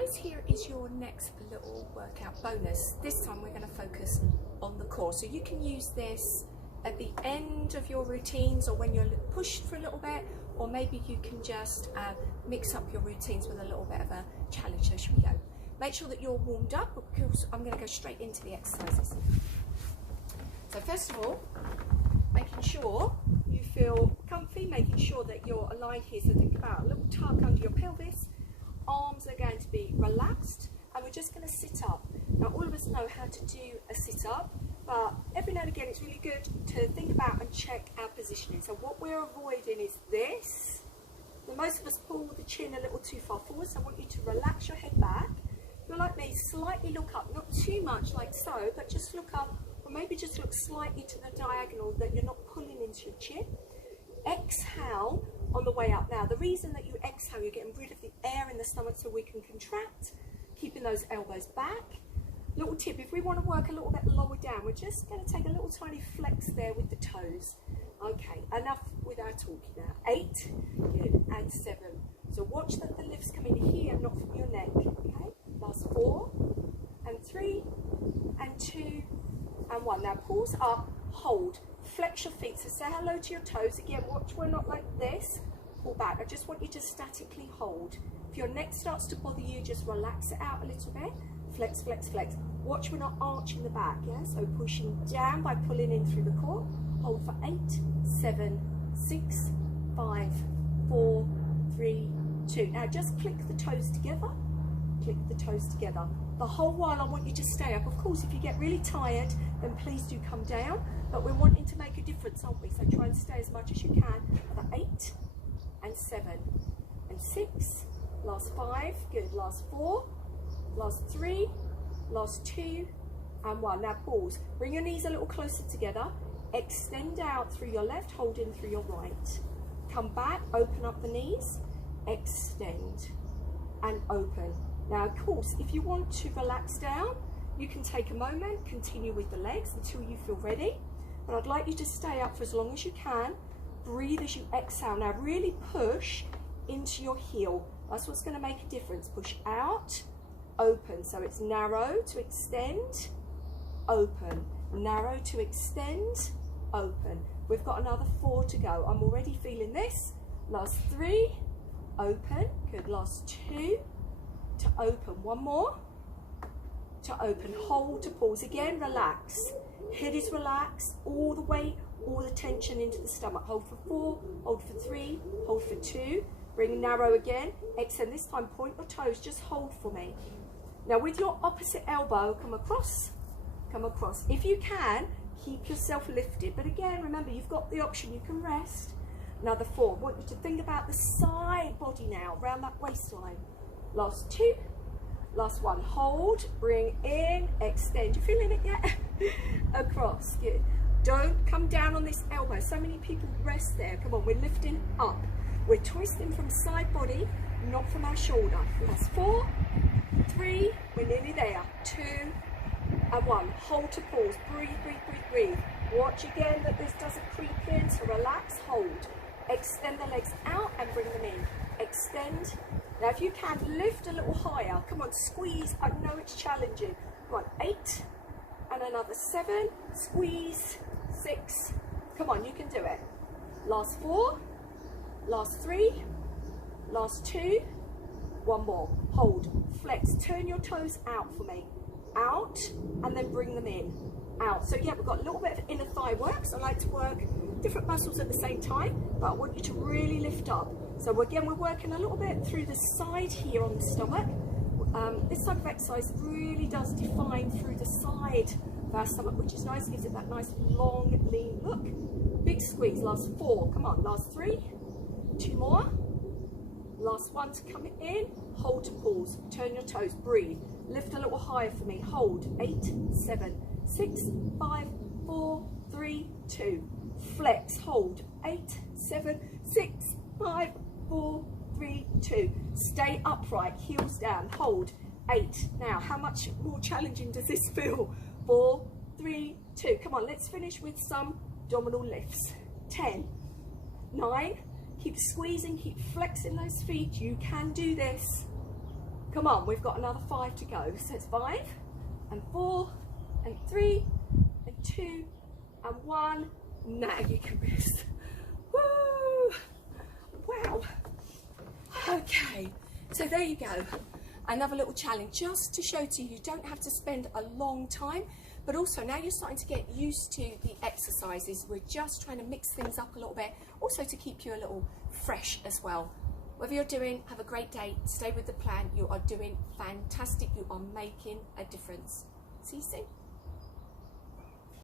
guys, here is your next little workout bonus. This time we're going to focus on the core. So you can use this at the end of your routines or when you're pushed for a little bit, or maybe you can just mix up your routines with a little bit of a challenge. So should we go? Make sure that you're warmed up because I'm going to go straight into the exercises. So first of all, making sure you feel comfy, making sure that you're aligned here. So think about a little tuck under your pelvis. Arms are going to be relaxed and we're just going to sit up. Now all of us know how to do a sit up, but every now and again it's really good to think about and check our positioning. So what we're avoiding is this. Now, most of us pull the chin a little too far forward, so I want you to relax your head back. If you're like me, slightly look up, not too much like so, but just look up, or maybe just look slightly to the diagonal that you're not pulling into your chin. Exhale on the way up. Now the reason that you exhale, you're getting rid of the air in the stomach so we can contract, keeping those elbows back. Little tip, if we want to work a little bit lower down, we're just going to take a little tiny flex there with the toes. Okay, enough with our talking now. 8, good, and 7. So watch that the lift's coming here, not from your neck. Okay, last 4, and 3, and 2, and 1. Now pause up, hold. Flex your feet, so say hello to your toes. Again, watch we're not like this. Pull back. I just want you to statically hold. If your neck starts to bother you, just relax it out a little bit. Flex, flex, flex. Watch we're not arching the back, yeah? So pushing down by pulling in through the core. Hold for 8, 7, 6, 5, 4, 3, 2. Now just click the toes together. Click the toes together. The whole while I want you to stay up. Of course, if you get really tired, then please do come down. But we're wanting to make a difference, aren't we? So try and stay as much as you can. For 8, and 7, and 6. Last 5. Good. Last 4. Last 3. Last 2, and 1. Now pause. Bring your knees a little closer together. Extend out through your left, hold in through your right. Come back, open up the knees, extend, and open. Now, of course, if you want to relax down, you can take a moment, continue with the legs until you feel ready. But I'd like you to stay up for as long as you can. Breathe as you exhale. Now, really push into your heel. That's what's going to make a difference. Push out, open. So it's narrow to extend, open. Narrow to extend, open. We've got another 4 to go. I'm already feeling this. Last 3, open. Good. Last 2. To open. 1 more. To open. Hold to pause. Again, relax. Head is relaxed. All the weight, all the tension into the stomach. Hold for 4, hold for 3, hold for 2. Bring narrow again. Extend. This time, point your toes. Just hold for me. Now, with your opposite elbow, come across. Come across. If you can, keep yourself lifted. But again, remember, you've got the option. You can rest. Another 4. I want you to think about the side body now, around that waistline. Last 2, last 1, hold, bring in, extend. You feeling it yet? Across, good. Don't come down on this elbow. So many people rest there. Come on, we're lifting up. We're twisting from side body, not from our shoulder. Last 4, 3, we're nearly there. 2, and 1. Hold to pause. Breathe, breathe, breathe, breathe. Watch again that this doesn't creep in, so relax, hold. Extend the legs out and bring them in. Extend. Now if you can, lift a little higher. Come on, squeeze. I know it's challenging. Come on, 8 and another 7. Squeeze. 6. Come on, you can do it. Last 4. Last 3. Last 2. 1 more. Hold. Flex. Turn your toes out for me. Out and then bring them in. Out. So yeah, we've got a little bit of inner thigh work. So I like to work different muscles at the same time, but I want you to really lift up. So again, we're working a little bit through the side here on the stomach. This type of exercise really does define through the side of our stomach, which is nice, gives it that nice long, lean look. Big squeeze. Last 4. Come on. Last 3. 2 more. Last 1 to come in. Hold to pause. Turn your toes. Breathe. Lift a little higher for me. Hold. 8, 7, 6, 5, 4, 3, 2. Flex. Hold. 8, 7, 6, 5, 4, 3, 2. Stay upright. Heels down. Hold. 8. Now, how much more challenging does this feel? 4, 3, 2. Come on, let's finish with some abdominal lifts. 10, 9. Keep squeezing. Keep flexing those feet. You can do this. Come on, we've got another 5 to go. So it's 5 and 4 and 3 and 2 and 1. Now you can rest. Woo! Wow. Okay, so there you go. Another little challenge just to show to you, you don't have to spend a long time, but also now you're starting to get used to the exercises. We're just trying to mix things up a little bit, also to keep you a little fresh as well. Whatever you're doing, have a great day. Stay with the plan. You are doing fantastic. You are making a difference. See you soon.